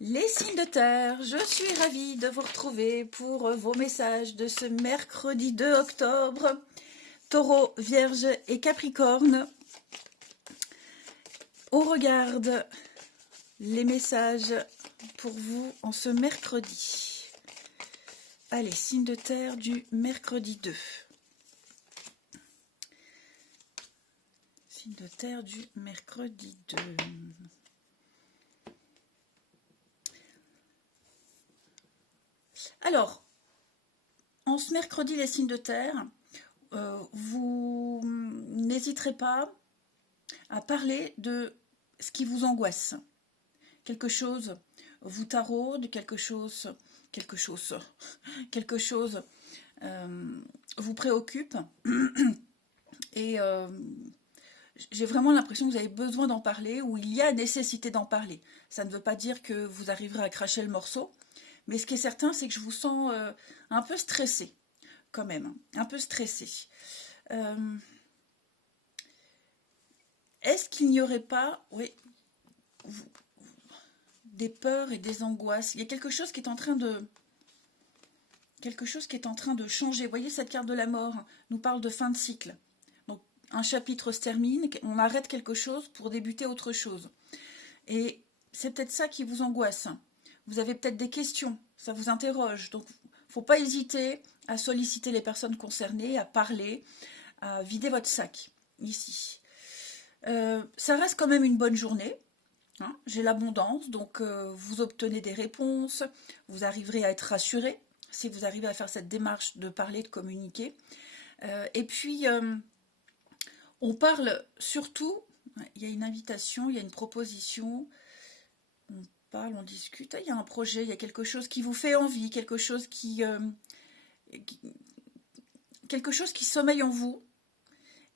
Les signes de terre, je suis ravie de vous retrouver pour vos messages de ce mercredi 2 octobre. Taureau, Vierge et Capricorne. On regarde les messages pour vous en ce mercredi. Allez, signes de terre du mercredi 2. Signes de terre du mercredi 2. Alors, en ce mercredi, les signes de terre, vous n'hésiterez pas à parler de ce qui vous angoisse. Quelque chose vous taraude, quelque chose vous préoccupe. Et j'ai vraiment l'impression que vous avez besoin d'en parler, ou il y a nécessité d'en parler. Ça ne veut pas dire que vous arriverez à cracher le morceau, mais ce qui est certain, c'est que je vous sens un peu stressé, quand même, un peu stressé. Est-ce qu'il n'y aurait pas, oui, des peurs et des angoisses? Il y a quelque chose qui est en train de changer. Vous voyez, cette carte de la mort nous parle de fin de cycle. Donc, un chapitre se termine, on arrête quelque chose pour débuter autre chose. Et c'est peut-être ça qui vous angoisse. Vous avez peut-être des questions, ça vous interroge. Donc, il ne faut pas hésiter à solliciter les personnes concernées, à parler, à vider votre sac, ici. Ça reste quand même une bonne journée. Hein, j'ai l'abondance, donc vous obtenez des réponses, vous arriverez à être rassuré si vous arrivez à faire cette démarche de parler, de communiquer. Et puis, on parle surtout, il y a une invitation, il y a une proposition, on parle, on discute, il y a un projet, il y a quelque chose qui vous fait envie, quelque chose qui sommeille en vous.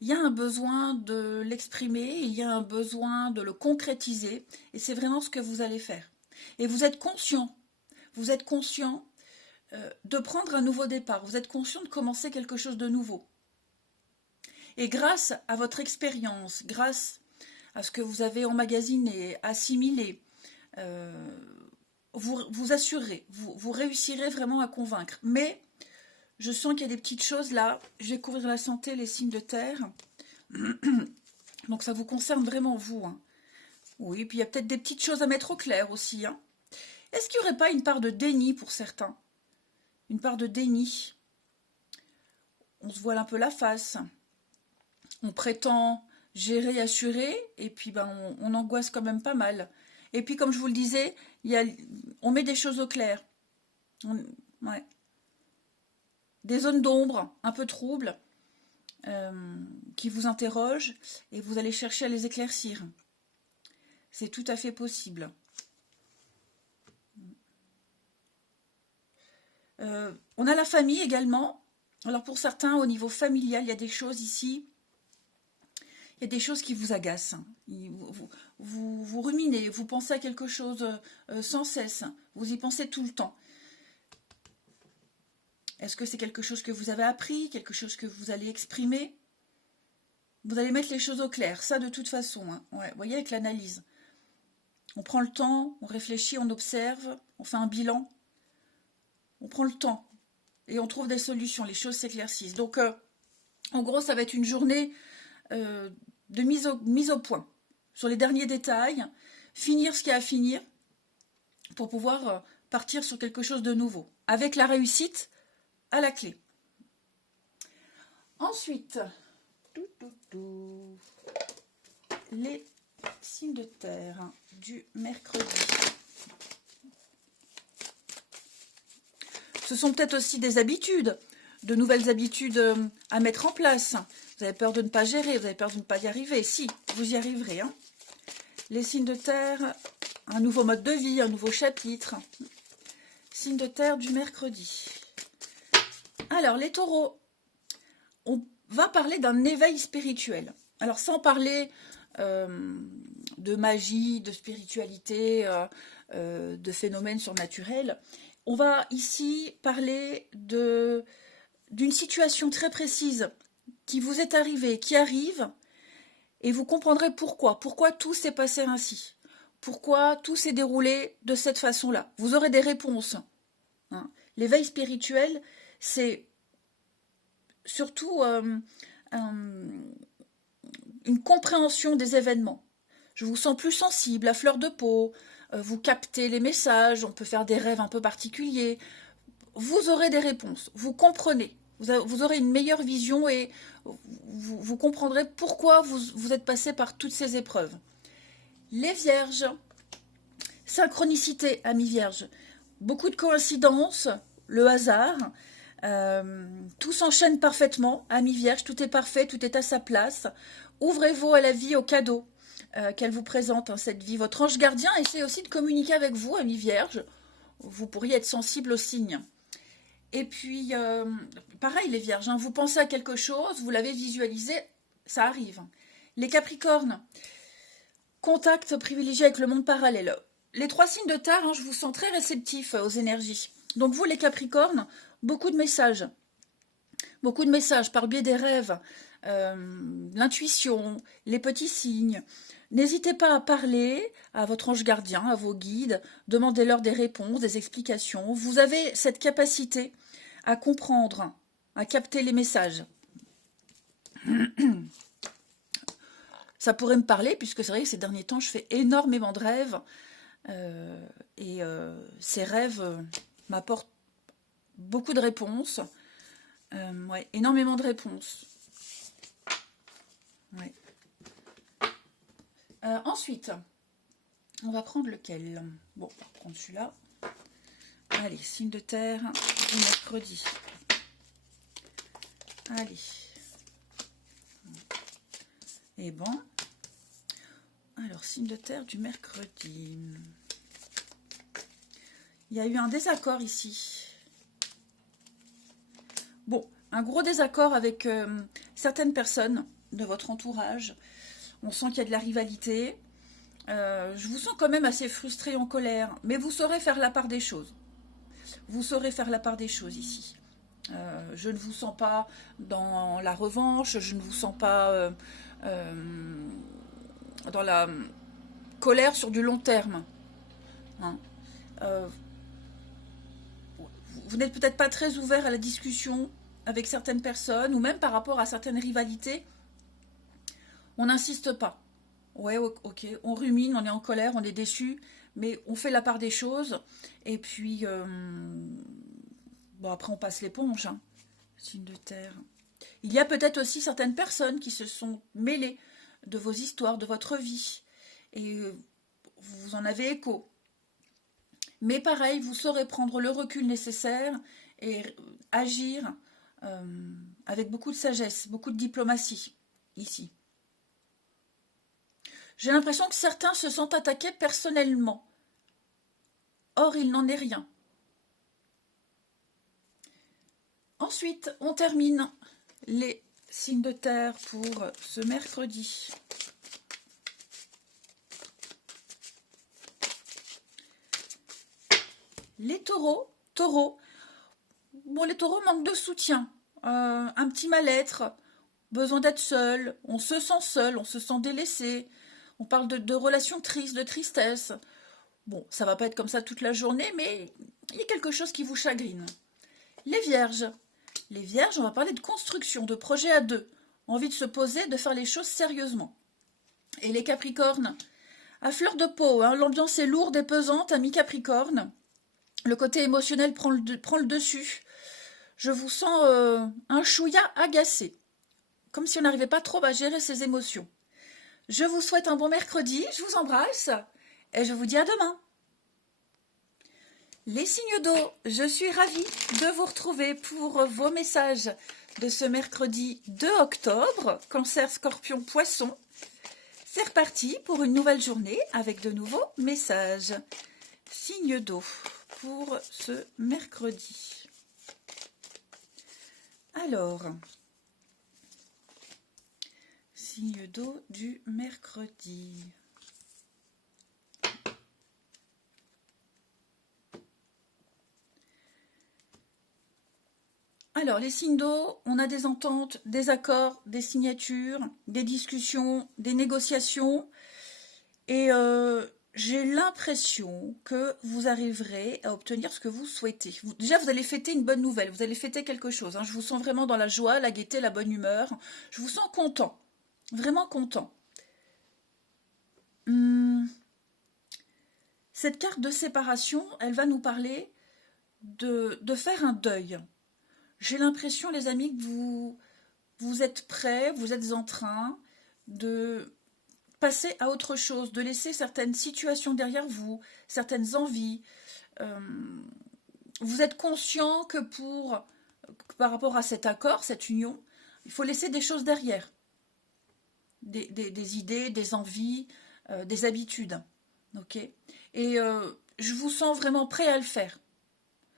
Il y a un besoin de l'exprimer, il y a un besoin de le concrétiser, et c'est vraiment ce que vous allez faire. Et vous êtes conscient de prendre un nouveau départ, vous êtes conscient de commencer quelque chose de nouveau. Et grâce à votre expérience, grâce à ce que vous avez emmagasiné, assimilé, vous assurez, vous réussirez vraiment à convaincre. Mais je sens qu'il y a des petites choses là. Je vais couvrir la santé, les signes de terre. Donc ça vous concerne vraiment vous. Hein. Oui, puis il y a peut-être des petites choses à mettre au clair aussi. Hein. Est-ce qu'il n'y aurait pas une part de déni pour certains? Une part de déni. On se voile un peu la face. On prétend gérer, assurer, et puis on angoisse quand même pas mal. Et puis comme je vous le disais, on met des choses au clair. Ouais. Des zones d'ombre, un peu troubles, qui vous interrogent, et vous allez chercher à les éclaircir. C'est tout à fait possible. On a la famille également. Alors pour certains, au niveau familial, il y a des choses ici, il y a des choses qui vous agacent. Vous ruminez, vous pensez à quelque chose sans cesse, vous y pensez tout le temps. Est-ce que c'est quelque chose que vous avez appris, quelque chose que vous allez exprimer? Vous allez mettre les choses au clair, ça de toute façon. Hein. Ouais, vous voyez, avec l'analyse. On prend le temps, on réfléchit, on observe, on fait un bilan. On prend le temps et on trouve des solutions, les choses s'éclaircissent. Donc, en gros, ça va être une journée de mise au point sur les derniers détails, finir ce qu'il y a à finir pour pouvoir partir sur quelque chose de nouveau, avec la réussite à la clé. Ensuite, les signes de terre du mercredi. Ce sont peut-être aussi des habitudes, de nouvelles habitudes à mettre en place. Vous avez peur de ne pas gérer, vous avez peur de ne pas y arriver. Si, vous y arriverez. Hein. Les signes de terre, un nouveau mode de vie, un nouveau chapitre. Signes de terre du mercredi. Alors, les taureaux, on va parler d'un éveil spirituel. Alors, sans parler de magie, de spiritualité, de phénomènes surnaturels, on va ici parler d'une situation très précise qui vous est arrivée, qui arrive, et vous comprendrez pourquoi tout s'est passé ainsi. pourquoi tout s'est déroulé de cette façon-là. Vous aurez des réponses. Hein. L'éveil spirituel, c'est surtout une compréhension des événements. Je vous sens plus sensible, à fleur de peau, vous captez les messages, on peut faire des rêves un peu particuliers. Vous aurez des réponses, vous comprenez, vous aurez une meilleure vision et vous comprendrez pourquoi vous êtes passé par toutes ces épreuves. Les vierges, synchronicité, amis vierges, beaucoup de coïncidences, le hasard, tout s'enchaîne parfaitement, amis vierges, tout est parfait, tout est à sa place. Ouvrez-vous à la vie, aux cadeaux qu'elle vous présente, hein, cette vie. Votre ange gardien essaie aussi de communiquer avec vous, amis vierges. Vous pourriez être sensible aux signes. Et puis, pareil les vierges, hein, vous pensez à quelque chose, vous l'avez visualisé, ça arrive. Les capricornes, contact privilégié avec le monde parallèle. Les 3 signes de terre, hein, je vous sens très réceptifs aux énergies. Donc vous les capricornes, beaucoup de messages par le biais des rêves, l'intuition, les petits signes. N'hésitez pas à parler à votre ange gardien, à vos guides, demandez-leur des réponses, des explications. Vous avez cette capacité à comprendre, à capter les messages. Ça pourrait me parler, puisque c'est vrai que ces derniers temps, je fais énormément de rêves. Ces rêves m'apportent beaucoup de réponses. Ouais, énormément de réponses. Ouais. Ensuite, on va prendre lequel? Bon, on va prendre celui-là. Allez, signe de terre du mercredi. Allez. Et bon. Alors, signe de terre du mercredi. Il y a eu un désaccord ici. Bon, un gros désaccord avec certaines personnes de votre entourage. On sent qu'il y a de la rivalité. Je vous sens quand même assez frustré, en colère. Mais vous saurez faire la part des choses. Vous saurez faire la part des choses ici. Je ne vous sens pas dans la revanche. Je ne vous sens pas dans la colère sur du long terme. Hein. Vous n'êtes peut-être pas très ouvert à la discussion avec certaines personnes, ou même par rapport à certaines rivalités. On n'insiste pas. Ouais, ok, on rumine, on est en colère, on est déçu, mais on fait la part des choses. Et puis, bon, après on passe l'éponge. Hein. Signe de terre. Il y a peut-être aussi certaines personnes qui se sont mêlées de vos histoires, de votre vie. Et vous en avez écho. Mais pareil, vous saurez prendre le recul nécessaire et agir avec beaucoup de sagesse, beaucoup de diplomatie, ici. J'ai l'impression que certains se sont attaqués personnellement. Or, il n'en est rien. Ensuite, on termine les signes de terre pour ce mercredi. Les taureaux, bon, les taureaux manquent de soutien, un petit mal-être, besoin d'être seul, on se sent délaissé, on parle de relations tristes, de tristesse. Bon, ça va pas être comme ça toute la journée, mais il y a quelque chose qui vous chagrine. Les vierges, on va parler de construction, de projet à deux, envie de se poser, de faire les choses sérieusement. Et les capricornes, à fleur de peau, hein, l'ambiance est lourde et pesante, amis capricornes. Le côté émotionnel prend le dessus. Je vous sens un chouïa agacé, comme si on n'arrivait pas trop à gérer ses émotions. Je vous souhaite un bon mercredi, je vous embrasse et je vous dis à demain. Les signes d'eau, je suis ravie de vous retrouver pour vos messages de ce mercredi 2 octobre, Cancer, Scorpion, Poisson. C'est reparti pour une nouvelle journée avec de nouveaux messages. Signes d'eau pour ce mercredi. Alors, signe d'eau du mercredi. Alors, les signes d'eau, on a des ententes, des accords, des signatures, des discussions, des négociations. Et j'ai l'impression que vous arriverez à obtenir ce que vous souhaitez. Déjà, vous allez fêter une bonne nouvelle, vous allez fêter quelque chose. Hein. Je vous sens vraiment dans la joie, la gaieté, la bonne humeur. Je vous sens content, vraiment content. Cette carte de séparation, elle va nous parler de faire un deuil. J'ai l'impression, les amis, que vous êtes prêts, vous êtes en train de passer à autre chose, de laisser certaines situations derrière vous, certaines envies. Vous êtes conscient que par rapport à cet accord, cette union, il faut laisser des choses derrière. Des idées, des envies, des habitudes. Ok. Et je vous sens vraiment prêt à le faire.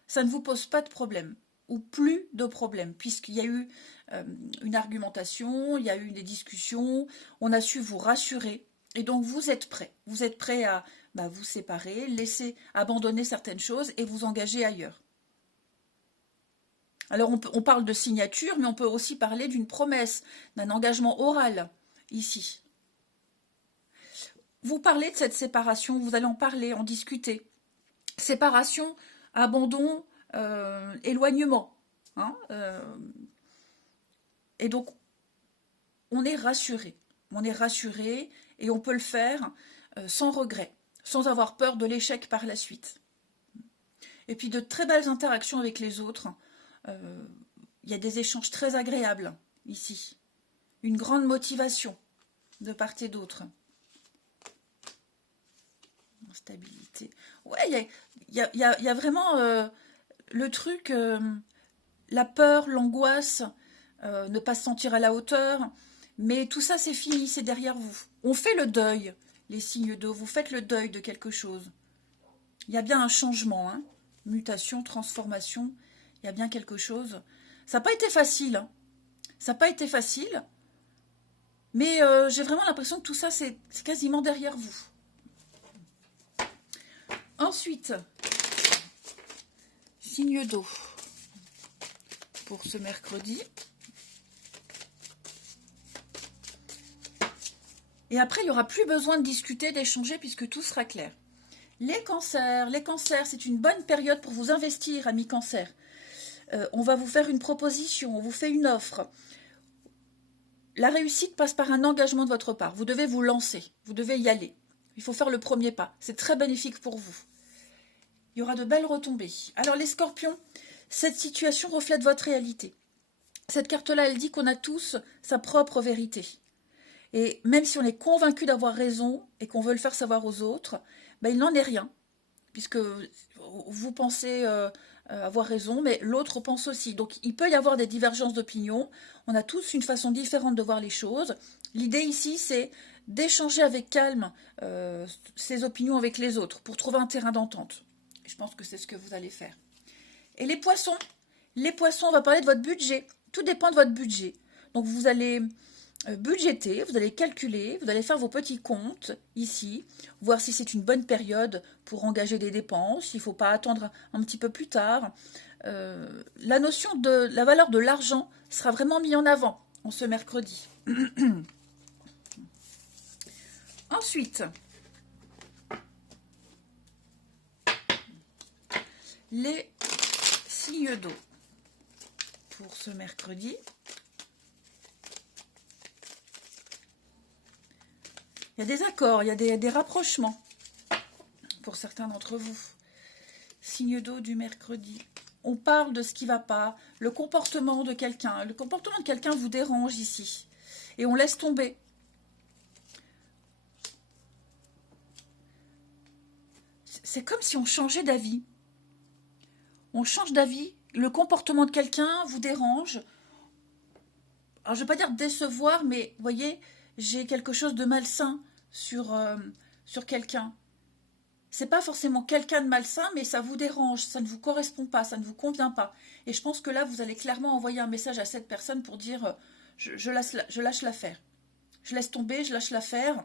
Ça ne vous pose pas de problème, ou plus de problème, puisqu'il y a eu une argumentation, il y a eu des discussions, on a su vous rassurer, et donc vous êtes prêt. Vous êtes prêt à vous séparer, laisser abandonner certaines choses et vous engager ailleurs. Alors on parle de signature, mais on peut aussi parler d'une promesse, d'un engagement oral, ici. Vous parlez de cette séparation, vous allez en parler, en discuter. Séparation, abandon, éloignement. Hein, et donc, on est rassuré. On est rassuré et on peut le faire sans regret, sans avoir peur de l'échec par la suite. Et puis de très belles interactions avec les autres. Il y a des échanges très agréables ici. Une grande motivation de part et d'autre. Stabilité. Ouais, il y a vraiment le truc, la peur, l'angoisse, ne pas se sentir à la hauteur. Mais tout ça, c'est fini, c'est derrière vous. On fait le deuil, les signes d'eau. Vous faites le deuil de quelque chose. Il y a bien un changement, hein. Mutation, transformation. Il y a bien quelque chose. Ça n'a pas été facile. Hein. Ça n'a pas été facile. Mais j'ai vraiment l'impression que tout ça, c'est quasiment derrière vous. Ensuite, signe d'eau pour ce mercredi. Et après, il n'y aura plus besoin de discuter, d'échanger, puisque tout sera clair. Les cancers, c'est une bonne période pour vous investir, amis cancers. On va vous faire une proposition, on vous fait une offre. La réussite passe par un engagement de votre part. Vous devez vous lancer, vous devez y aller. Il faut faire le premier pas. C'est très bénéfique pour vous. Il y aura de belles retombées. Alors les scorpions, cette situation reflète votre réalité. Cette carte-là, elle dit qu'on a tous sa propre vérité. Et même si on est convaincu d'avoir raison et qu'on veut le faire savoir aux autres, il n'en est rien. Puisque vous pensez avoir raison, mais l'autre pense aussi. Donc il peut y avoir des divergences d'opinion. On a tous une façon différente de voir les choses. L'idée ici, c'est d'échanger avec calme ces opinions avec les autres pour trouver un terrain d'entente. Je pense que c'est ce que vous allez faire. Et les poissons, on va parler de votre budget. Tout dépend de votre budget. Donc vous allez budgéter, vous allez calculer, vous allez faire vos petits comptes ici, voir si c'est une bonne période pour engager des dépenses, il ne faut pas attendre un petit peu plus tard. La notion de la valeur de l'argent sera vraiment mise en avant en ce mercredi. Ensuite, les signes d'eau pour ce mercredi. Il y a des accords, il y a des rapprochements pour certains d'entre vous. Signe d'eau du mercredi. On parle de ce qui ne va pas, le comportement de quelqu'un. Le comportement de quelqu'un vous dérange ici. Et on laisse tomber. C'est comme si on changeait d'avis. On change d'avis. Le comportement de quelqu'un vous dérange. Alors, je ne vais pas dire décevoir, mais vous voyez, j'ai quelque chose de malsain sur quelqu'un. C'est pas forcément quelqu'un de malsain, mais ça vous dérange, ça ne vous correspond pas, ça ne vous convient pas. Et je pense que là, vous allez clairement envoyer un message à cette personne pour dire je lâche l'affaire. Je laisse tomber, je lâche l'affaire,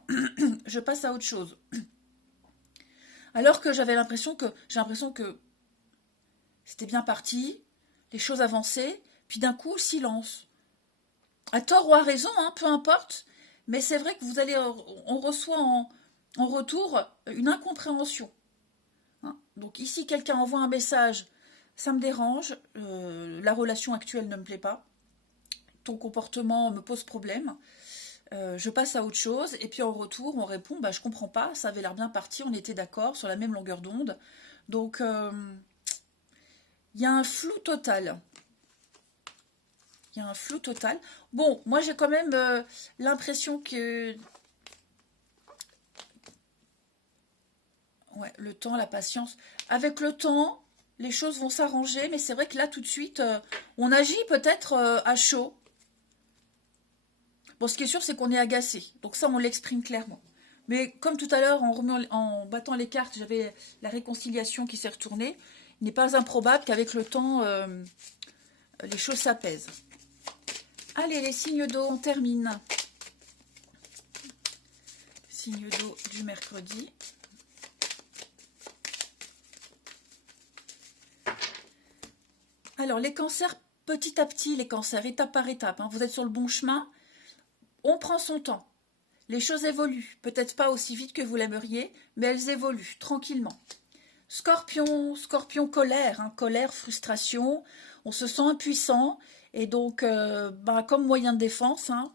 je passe à autre chose. Alors que j'ai l'impression que c'était bien parti, les choses avançaient, puis d'un coup, silence. À tort ou à raison, hein, peu importe, mais c'est vrai que on reçoit en retour une incompréhension. Hein. Donc ici, quelqu'un envoie un message, ça me dérange, la relation actuelle ne me plaît pas, ton comportement me pose problème, je passe à autre chose, et puis en retour, on répond, bah, je comprends pas, ça avait l'air bien parti, on était d'accord, sur la même longueur d'onde. Donc, il y a un flou total. Il y a un flou total. Bon, moi j'ai quand même l'impression que... Ouais, le temps, la patience. Avec le temps, les choses vont s'arranger, mais c'est vrai que là, tout de suite, on agit peut-être à chaud. Bon, ce qui est sûr, c'est qu'on est agacé. Donc ça, on l'exprime clairement. Mais comme tout à l'heure, en battant les cartes, j'avais la réconciliation qui s'est retournée. Il n'est pas improbable qu'avec le temps, les choses s'apaisent. Allez, les signes d'eau, on termine. Signes d'eau du mercredi. Alors, les cancers, petit à petit, les cancers, étape par étape. Hein, vous êtes sur le bon chemin. On prend son temps. Les choses évoluent. Peut-être pas aussi vite que vous l'aimeriez, mais elles évoluent tranquillement. Scorpion, scorpion colère, hein, colère, frustration. On se sent impuissant. Et donc, comme moyen de défense, hein,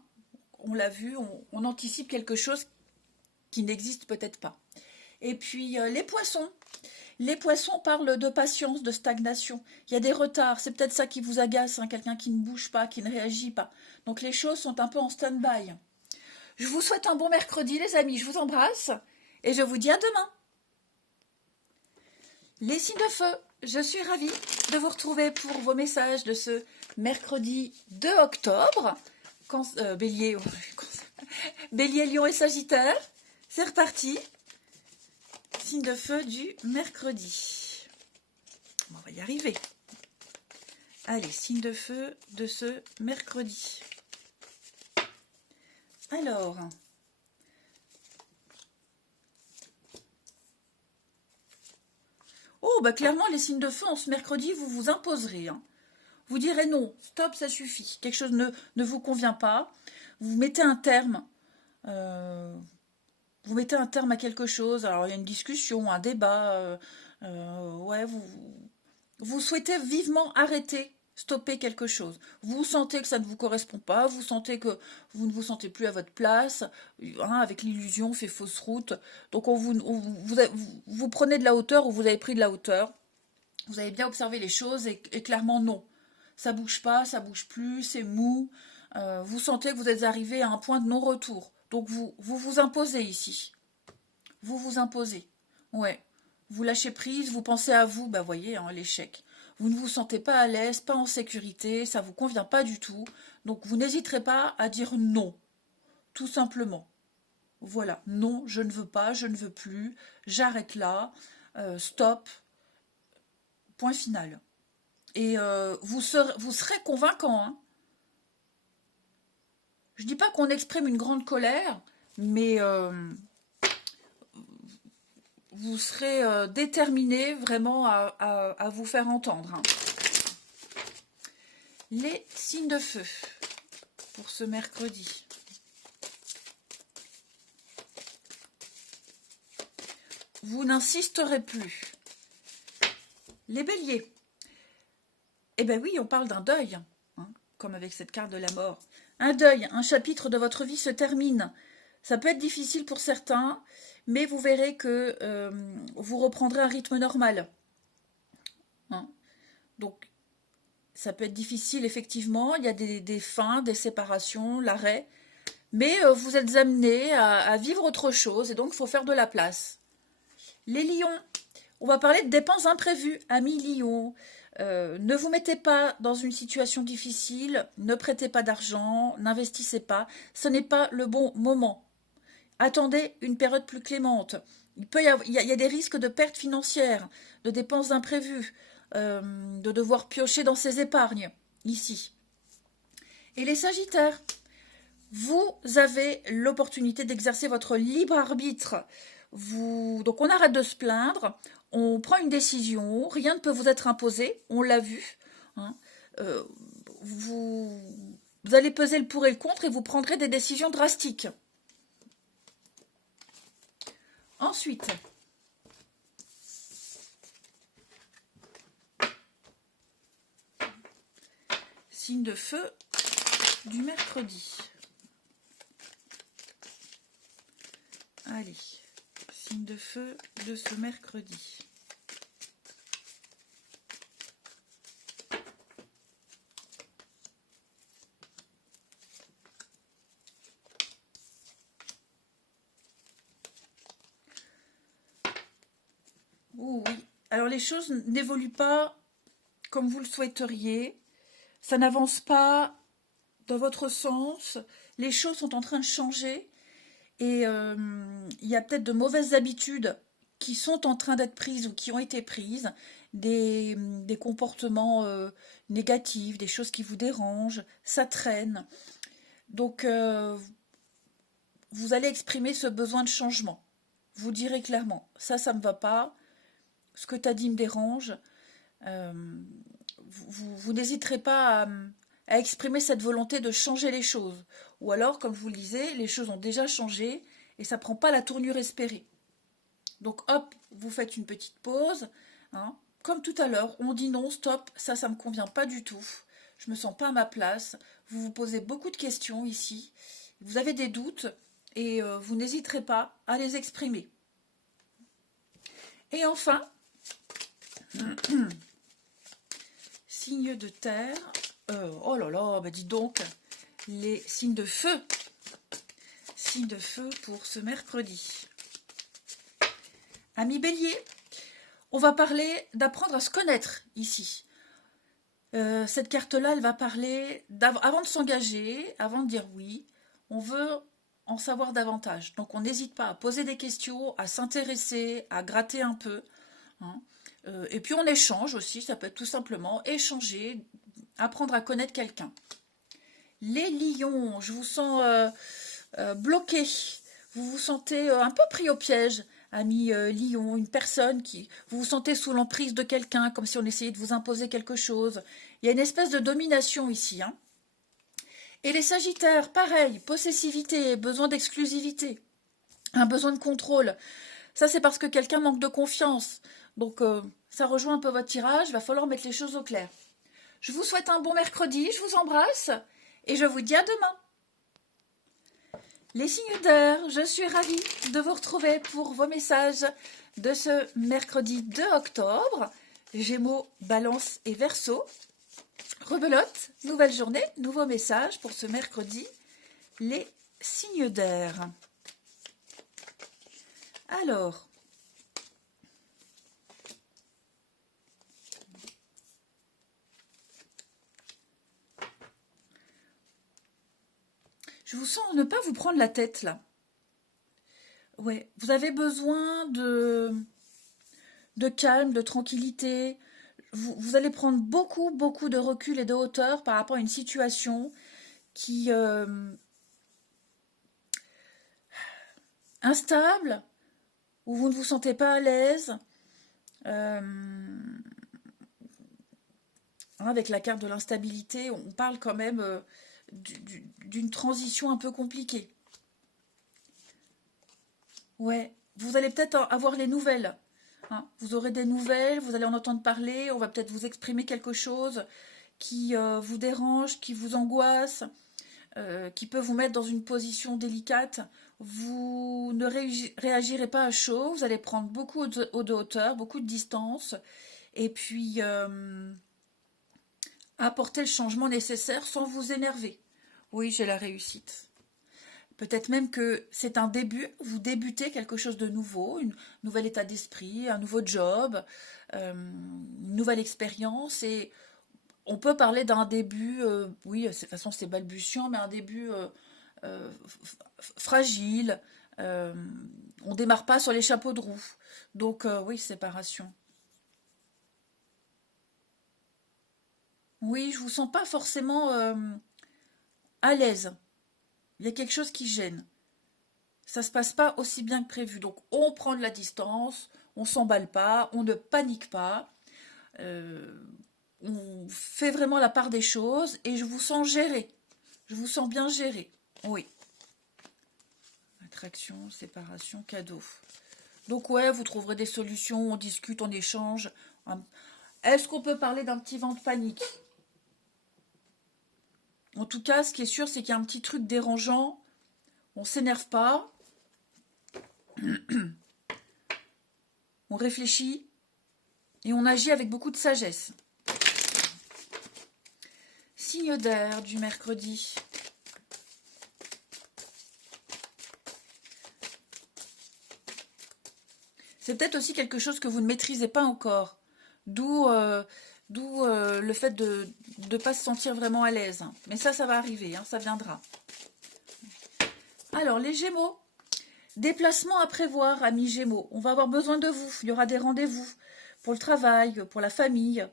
on l'a vu, on anticipe quelque chose qui n'existe peut-être pas. Et puis, les poissons. Les poissons parlent de patience, de stagnation. Il y a des retards, c'est peut-être ça qui vous agace, hein, quelqu'un qui ne bouge pas, qui ne réagit pas. Donc les choses sont un peu en stand-by. Je vous souhaite un bon mercredi, les amis, je vous embrasse et je vous dis à demain. Les signes de feu, je suis ravie de vous retrouver pour vos messages de ce mercredi 2 octobre. Bélier, Bélier, Lion et Sagittaire, c'est reparti. Signe de feu du mercredi. On va y arriver. Allez, signe de feu de ce mercredi. Alors, clairement, les signes de feu, en ce mercredi, vous vous imposerez. Hein. Vous direz non, stop, ça suffit. Quelque chose ne vous convient pas. Vous mettez un terme. Vous mettez un terme à quelque chose. Alors, il y a une discussion, un débat. Ouais, vous souhaitez vivement arrêter, stopper quelque chose. Vous sentez que ça ne vous correspond pas, vous sentez que vous ne vous sentez plus à votre place, hein, avec l'illusion, fait fausse route. Donc vous prenez de la hauteur ou vous avez pris de la hauteur. Vous avez bien observé les choses et clairement non. Ça bouge pas, ça bouge plus, c'est mou. Vous sentez que vous êtes arrivé à un point de non-retour. Donc vous imposez ici. Vous vous imposez. Ouais. Vous lâchez prise, vous pensez à vous, bah voyez, hein, l'échec. Vous ne vous sentez pas à l'aise, pas en sécurité, ça ne vous convient pas du tout. Donc vous n'hésiterez pas à dire non, tout simplement. Voilà, non, je ne veux pas, je ne veux plus, j'arrête là, stop, point final. Et vous serez convaincant. Hein. Je ne dis pas qu'on exprime une grande colère, mais vous serez déterminé vraiment à vous faire entendre. Hein. Les signes de feu pour ce mercredi. Vous n'insisterez plus. Les béliers. Eh bien oui, on parle d'un deuil, hein, comme avec cette carte de la mort. Un deuil, un chapitre de votre vie se termine. Ça peut être difficile pour certains, mais vous verrez que vous reprendrez un rythme normal. Hein. Donc, ça peut être difficile, effectivement. Il y a des fins, des séparations, l'arrêt. Mais vous êtes amenés à vivre autre chose, et donc il faut faire de la place. Les lions, on va parler de dépenses imprévues. Amis lions, ne vous mettez pas dans une situation difficile, ne prêtez pas d'argent, n'investissez pas. Ce n'est pas le bon moment. Attendez une période plus clémente. Il y a des risques de pertes financières, de dépenses imprévues, de devoir piocher dans ses épargnes, ici. Et les sagittaires, vous avez l'opportunité d'exercer votre libre arbitre. Donc on arrête de se plaindre, on prend une décision, rien ne peut vous être imposé, on l'a vu. Hein. Vous allez peser le pour et le contre et vous prendrez des décisions drastiques. Ensuite, signe de feu du mercredi. Allez, signe de feu de ce mercredi. Oh oui, alors les choses n'évoluent pas comme vous le souhaiteriez, ça n'avance pas dans votre sens, les choses sont en train de changer et il y a peut-être de mauvaises habitudes qui sont en train d'être prises ou qui ont été prises, des comportements négatifs, des choses qui vous dérangent, ça traîne. Donc vous allez exprimer ce besoin de changement. Vous direz clairement, ça me va pas, ce que tu as dit me dérange. Euh, vous n'hésiterez pas à exprimer cette volonté de changer les choses. Ou alors, comme je vous le disais, les choses ont déjà changé et ça ne prend pas la tournure espérée. Donc hop, vous faites une petite pause. Hein. Comme tout à l'heure, on dit non, stop, ça ne me convient pas du tout. Je ne me sens pas à ma place. Vous vous posez beaucoup de questions ici. Vous avez des doutes et vous n'hésiterez pas à les exprimer. Et enfin, signe de terre. Oh là là, bah dis donc, les signes de feu. Signes de feu pour ce mercredi. Amis Bélier, on va parler d'apprendre à se connaître ici. Cette carte-là, elle va parler avant de s'engager, avant de dire oui, on veut en savoir davantage. Donc on n'hésite pas à poser des questions, à s'intéresser, à gratter un peu. Hein. Et puis on échange aussi, ça peut être tout simplement échanger, apprendre à connaître quelqu'un. Les lions, je vous sens bloqué, vous vous sentez un peu pris au piège, ami lion, une personne qui, vous vous sentez sous l'emprise de quelqu'un, comme si on essayait de vous imposer quelque chose. Il y a une espèce de domination ici. Hein. Et les sagittaires, pareil, possessivité, besoin d'exclusivité, un besoin de contrôle. Ça, c'est parce que quelqu'un manque de confiance. Donc, ça rejoint un peu votre tirage, il va falloir mettre les choses au clair. Je vous souhaite un bon mercredi, je vous embrasse et je vous dis à demain. Les signes d'air, je suis ravie de vous retrouver pour vos messages de ce mercredi 2 octobre. Gémeaux, Balance et Verseau. Rebelote, nouvelle journée, nouveau message pour ce mercredi. Les signes d'air. Alors, je vous sens ne pas vous prendre la tête là. Ouais, vous avez besoin de calme, de tranquillité. Vous allez prendre beaucoup de recul et de hauteur par rapport à une situation qui instable, où vous ne vous sentez pas à l'aise. Avec la carte de l'instabilité, on parle quand même d'une transition un peu compliquée. Ouais, vous allez peut-être avoir les nouvelles. Hein. Vous aurez des nouvelles, vous allez en entendre parler, on va peut-être vous exprimer quelque chose qui vous dérange, qui vous angoisse, qui peut vous mettre dans une position délicate. Vous ne réagirez pas à chaud, vous allez prendre beaucoup de hauteur, beaucoup de distance, et puis apporter le changement nécessaire sans vous énerver. Oui, j'ai la réussite. Peut-être même que c'est un début, vous débutez quelque chose de nouveau, un nouvel état d'esprit, un nouveau job, une nouvelle expérience. Et on peut parler d'un début, oui, de toute façon c'est balbutiant, mais un début fragile. On ne démarre pas sur les chapeaux de roue. Donc oui, séparation. Oui, je vous sens pas forcément à l'aise. Il y a quelque chose qui gêne. Ça se passe pas aussi bien que prévu. Donc on prend de la distance, on s'emballe pas, on ne panique pas, euh, on fait vraiment la part des choses et je vous sens géré. Je vous sens bien géré. Oui. Attraction, séparation, cadeau. Donc ouais, vous trouverez des solutions, on discute, on échange. Est-ce qu'on peut parler d'un petit vent de panique? En tout cas, ce qui est sûr, c'est qu'il y a un petit truc dérangeant. On s'énerve pas. On réfléchit. Et on agit avec beaucoup de sagesse. Signe d'air du mercredi. C'est peut-être aussi quelque chose que vous ne maîtrisez pas encore. D'où le fait de ne pas se sentir vraiment à l'aise. Mais ça va arriver, hein, ça viendra. Alors, les Gémeaux. Déplacement à prévoir, amis Gémeaux. On va avoir besoin de vous. Il y aura des rendez-vous pour le travail, pour la famille,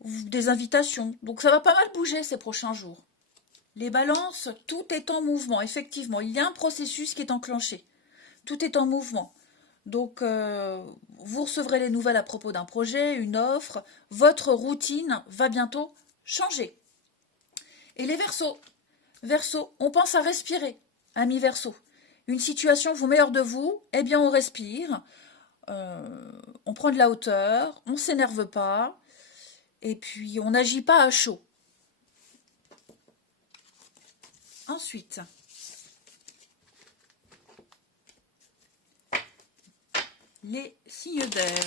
des invitations. Donc, ça va pas mal bouger ces prochains jours. Les balances, tout est en mouvement. Effectivement, il y a un processus qui est enclenché. Tout est en mouvement. Donc, vous recevrez les nouvelles à propos d'un projet, une offre. Votre routine va bientôt changer. Et les Verseaux. Verseaux, on pense à respirer, amis Verseaux. Une situation vous met hors de vous, eh bien on respire, on prend de la hauteur, on ne s'énerve pas, et puis on n'agit pas à chaud. Ensuite, les signes d'air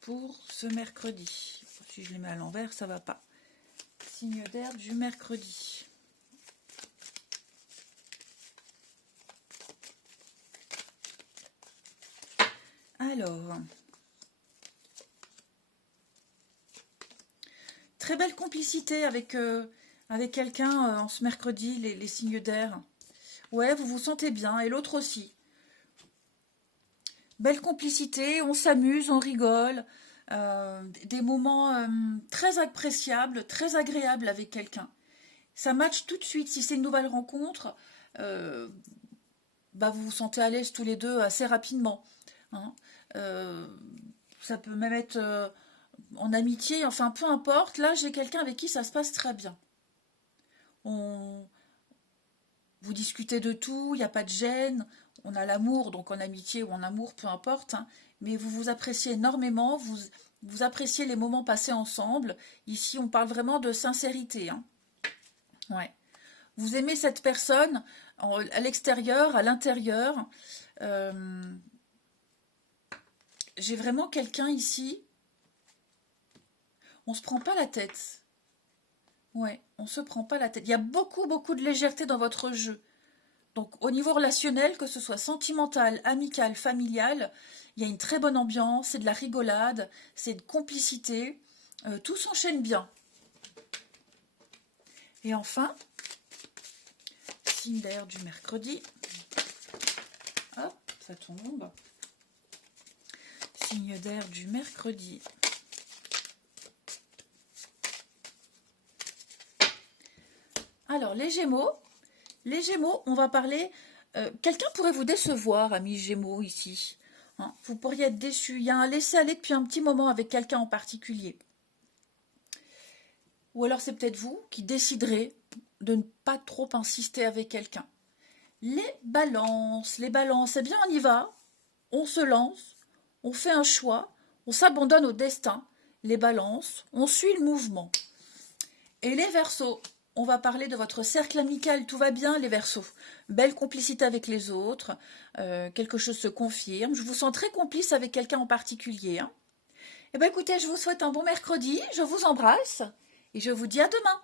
pour ce mercredi. Si je les mets à l'envers, ça ne va pas. Signe d'air du mercredi. Alors, très belle complicité avec quelqu'un en ce mercredi, les signes d'air. Ouais, vous vous sentez bien, et l'autre aussi. Belle complicité, on s'amuse, on rigole. Des moments très appréciables, très agréables avec quelqu'un. Ça match tout de suite. Si c'est une nouvelle rencontre, vous vous sentez à l'aise tous les deux assez rapidement. Hein. Ça peut même être en amitié, enfin peu importe. Là, j'ai quelqu'un avec qui ça se passe très bien. Vous discutez de tout, il n'y a pas de gêne. On a l'amour, donc en amitié ou en amour, peu importe. Hein, mais vous vous appréciez énormément, vous appréciez les moments passés ensemble. Ici, on parle vraiment de sincérité. Hein. Ouais. Vous aimez cette personne à l'extérieur, à l'intérieur. J'ai vraiment quelqu'un ici. On ne se prend pas la tête. Ouais, on ne se prend pas la tête. Il y a beaucoup, beaucoup de légèreté dans votre jeu. Donc, au niveau relationnel, que ce soit sentimental, amical, familial, il y a une très bonne ambiance, c'est de la rigolade, c'est de complicité. Tout s'enchaîne bien. Et enfin, signe d'air du mercredi. Hop, ça tombe. Signe d'air du mercredi. Alors, les Gémeaux. Les Gémeaux, on va parler... quelqu'un pourrait vous décevoir, amis Gémeaux, ici. Hein, vous pourriez être déçus. Il y a un laisser-aller depuis un petit moment avec quelqu'un en particulier. Ou alors c'est peut-être vous qui déciderez de ne pas trop insister avec quelqu'un. Les balances, eh bien on y va. On se lance, on fait un choix, on s'abandonne au destin. Les balances, on suit le mouvement. Et les Verseaux, on va parler de votre cercle amical, tout va bien les Verseaux. Belle complicité avec les autres, quelque chose se confirme. Je vous sens très complice avec quelqu'un en particulier. Hein. Eh bien écoutez, je vous souhaite un bon mercredi, je vous embrasse et je vous dis à demain.